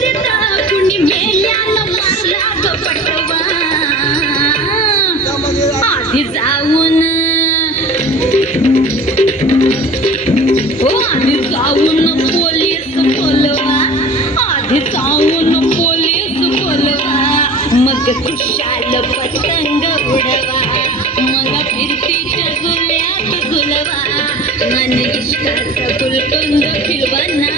करिता कुणी मेल्यानं मारला ग पटवा आधी जाऊन आधी जाऊन पोलीस बोलवा आधी जाऊन पोलीस बोलवा मग खुशाल पतंग उडवा मग फिरतीच्या झुल्यात झुलवा मन इश्काचा गुलकंद फिरवा ना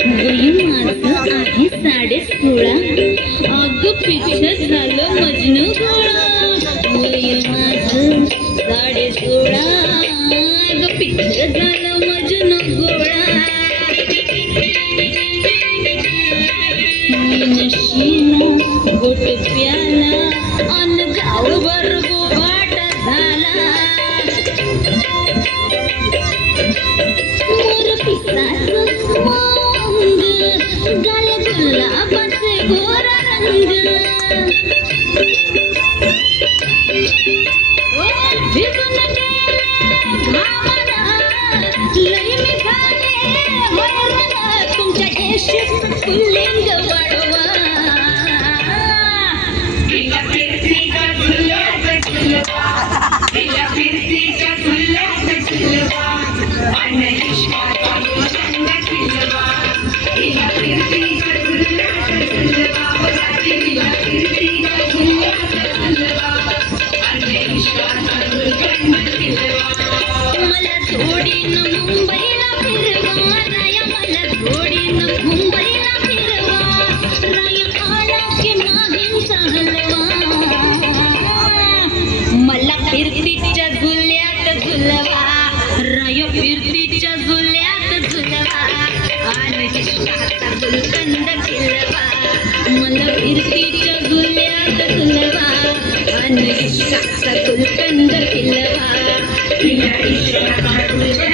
माझं आहे 16.5 अग पिक्चर झालं मजनू गोळा वय माझं 16.5 अग पिक्चर झालं मजनू गोळा नशीला गोट प्याला अन गावभर गोबाट झाला मोर पिसाचं गाल गुलाबाचे गोरा रंग भिजून गेले घामाला लई मिठाने वैरण तुमच्या देशीत पुल्लिंग वाढवा तिला फिरतीच्या झुल्यात झुलवा तिला फिरतीच्या झुल्यात झुलवा अन इश्काचा गुलकंद फिरवा तिला फिरतीच्या झुल्यात झुलवा तिला फिरतीच्या झुल्यात झुलवा अन इश्काचा गुलकंद फिरवा मला जोडीनं मुंबईला फिरवा राया मला जोडीनं मुंबईला फिरवा राया आला की नागिनचा हलवा मला फिरतीच्या झुल्यात झुलवा राया फिरतीच्या झुल्यात झुलवा आणि इश्काचा गुलकंद फिरवा मला फिरतीच्या झुल्यात झुलवा आणि इश्काचा गुलकंद फिरवा तिला इश्काचा गुलकंद